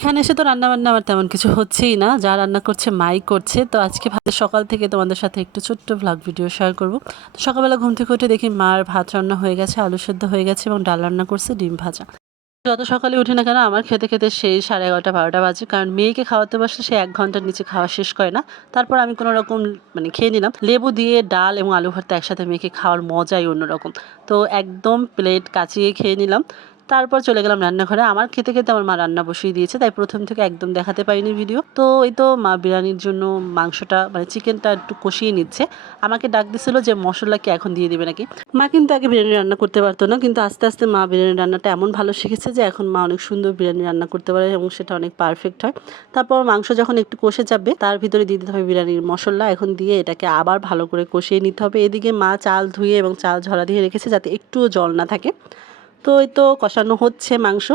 এখানে এসে তো রান্না বান্না আমার তেমন কিছু হচ্ছেই না। যা রান্না করছে মাই করছে। তো আজকে ভাতে, সকাল থেকে তোমাদের সাথে একটু ছোট্ট ভ্লগ ভিডিও শেয়ার করব। তো সকালবেলা ঘুম থেকে উঠে দেখি মার ভাত রান্না হয়ে গেছে, আলু সেদ্ধ হয়ে গেছে এবং ডাল রান্না করছে, ডিম ভাজা। যত সকালে উঠে না কেন আমার খেতে খেতে সেই সাড়ে এগারোটা, বারোটা বাজে। কারণ মেয়েকে খাওয়াতে বসলে সে এক ঘণ্টার নিচে খাওয়া শেষ করে না। তারপর আমি কোনো রকম মানে খেয়ে নিলাম। লেবু দিয়ে ডাল এবং আলু ভর্তা একসাথে মেয়েকে খাওয়ার মজাই অন্যরকম। তো একদম প্লেট কাচিয়ে খেয়ে নিলাম। তারপর চলে গেলাম রান্নাঘরে। আমার খেতে খেতে আমার মা রান্না বসিয়ে দিয়েছে, তাই প্রথম থেকে একদম দেখাতে পারিনি ভিডিও। তো এই তো মা বিরিয়ানির জন্য মাংসটা মানে চিকেনটা একটু কষিয়ে নিচ্ছে। আমাকে ডাক দিছিল যে, মশলা কি এখন দিয়ে দিবে নাকি? মা কিন্তু আগে বিরিয়ানি রান্না করতে পারতো না, কিন্তু আস্তে আস্তে মা বিরিয়ানি রান্নাটা এমন ভালো শিখেছে যে, এখন মা অনেক সুন্দর বিরিয়ানি রান্না করতে পারে এবং সেটা অনেক পারফেক্ট হয়। তারপর মাংস যখন একটু কষে যাবে, তার ভিতরে দিয়ে দিতে হবে বিরিয়ানির মশলা। এখন দিয়ে এটাকে আবার ভালো করে কষিয়ে নিতে হবে। এদিকে মা চাল ধুয়ে এবং চাল ঝরা দিয়ে রেখেছে যাতে একটুও জল না থাকে। তো ওই তো কষানো হচ্ছে মাংস।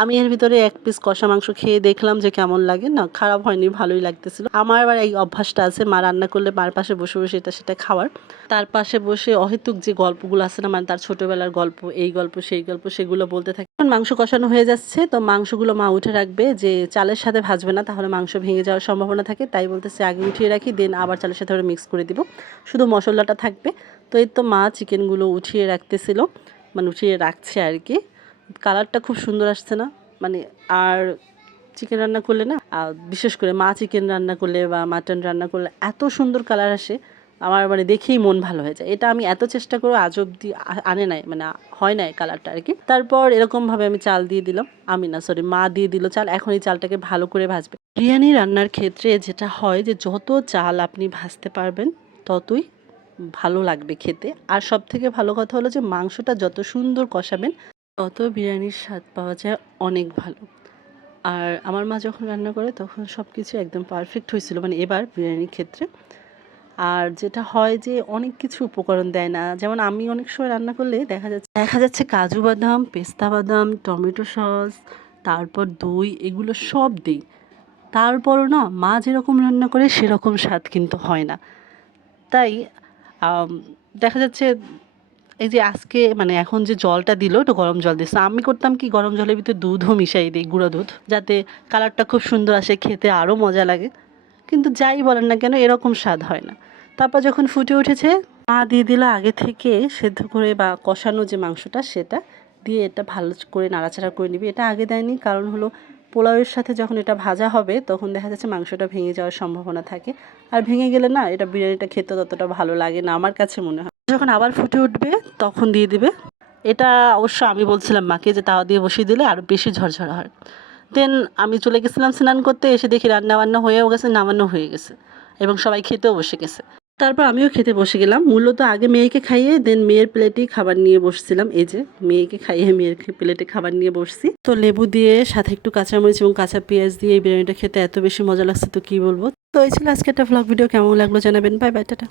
আমি এর ভিতরে এক পিস কষা মাংস খেয়ে দেখলাম যে কেমন লাগে। না, খারাপ হয়নি, ভালোই লাগতেছিল। আমার আবার এই অভ্যাসটা আছে, মা রান্না করলে মার পাশে বসে বসে এটা সেটা খাওয়ার। তার পাশে বসে অহেতুক যে গল্পগুলো আছে না মানে তার ছোটবেলার গল্প, এই গল্প, সেই গল্প, সেগুলো বলতে থাকে। এখন মাংস কষানো হয়ে যাচ্ছে, তো মাংসগুলো মা উঠে রাখবে যে চালের সাথে ভাজবে না, তাহলে মাংস ভেঙে যাওয়ার সম্ভাবনা থাকে। তাই বলতেছে, আগে উঠিয়ে রাখি, দেন আবার চালের সাথে ওরা মিক্স করে দিব। শুধু মশলাটা থাকবে। তো এই তো মা চিকেনগুলো উঠিয়ে রাখতেছিল। মানে উঠিয়ে রাখছে আর কি। কালারটা খুব সুন্দর আসছে না। মানে আর চিকেন রান্না করলে না বিশেষ করে মা চিকেন রান্না করলে বা মাটন রান্না করলে এত সুন্দর কালার আসে, আমার মানে দেখেই মন ভালো হয়ে যায়। এটা আমি এত চেষ্টা করে আজ অব্দি আনে নাই মানে হয় নাই কালারটা আর কি। তারপর এরকমভাবে আমি চাল দিয়ে দিলাম। আমি না সরি মা দিয়ে দিল চাল। এখন এই চালটাকে ভালো করে ভাজবে। বিরিয়ানি রান্নার ক্ষেত্রে যেটা হয় যে, যত চাল আপনি ভাজতে পারবেন, ততই ভালো লাগবে খেতে। আর সব থেকে ভালো কথা হলো যে, মাংসটা যত সুন্দর কষাবেন, তত বিরিয়ানির স্বাদ পাওয়া যায় অনেক ভালো। আর আমার মা যখন রান্না করে, তখন সব কিছু একদম পারফেক্ট হয়েছিল। মানে এবার বিরিয়ানির ক্ষেত্রে। আর যেটা হয় যে, অনেক কিছু উপকরণ দেয় না। যেমন আমি অনেক সময় রান্না করলে দেখা যাচ্ছে দেখা যাচ্ছে কাজু বাদাম, পেস্তা বাদাম, টমেটো সস, তারপর দই, এগুলো সব দিই। তারপরও না, মা যেরকম রান্না করে, সেরকম স্বাদ কিন্তু হয় না। তাই দেখা যাচ্ছে এই যে আজকে মানে এখন যে জলটা দিল, একটু গরম জল দিচ্ছে আমি করতাম কি, গরম জলের ভিতরে দুধও মিশাই দিই, গুঁড়ো দুধ, যাতে কালারটা খুব সুন্দর আসে, খেতে আরও মজা লাগে। কিন্তু যাই বলেন না কেন, এরকম স্বাদ হয় না। তারপর যখন ফুটে উঠেছে, মা দিয়ে দিল আগে থেকে সেদ্ধ করে বা কষানো যে মাংসটা, সেটা দিয়ে এটা ভালো করে নাড়াচাড়া করে নিবি। এটা আগে দেয়নি, কারণ হলো পোলাওয়ের সাথে যখন এটা ভাজা হবে, তখন দেখা যাচ্ছে মাংসটা ভেঙে যাওয়ার সম্ভাবনা থাকে। আর ভেঙে গেলে না, এটা বিরিয়ানিটা খেতে ততটা ভালো লাগে না, আমার কাছে মনে হয়। যখন আবার ফুটে উঠবে, তখন দিয়ে দিবে। এটা অবশ্য আমি বলছিলাম মাকে যে তাওয়া দিয়ে বসিয়ে দিলে আরও বেশি ঝরঝরা হয়। দেন আমি চলে গেছিলাম স্নান করতে, এসে দেখি রান্না বান্না হয়েও গেছে, নামানো হয়ে গেছে। এবং সবাই খেতেও বসে গেছে। তারপর আমিও খেতে বসে গেলাম। মূলত আগে মেয়েকে খাইয়ে দেন মেয়ের প্লেটেই খাবার নিয়ে বসছিলাম। এই যে, মেয়েকে খাইয়ে মেয়ের প্লেটে খাবার নিয়ে বসছি। তো লেবু দিয়ে, সাথে একটু কাঁচামরিচ এবং কাঁচা পেঁয়াজ দিয়ে এই বিরিয়ানিটা খেতে এত বেশি মজা লাগছে, তো কি বলব? তো এই ছিল আজকে একটা ভ্লগ ভিডিও কেমন লাগল জানাবেন। Bye bye tata.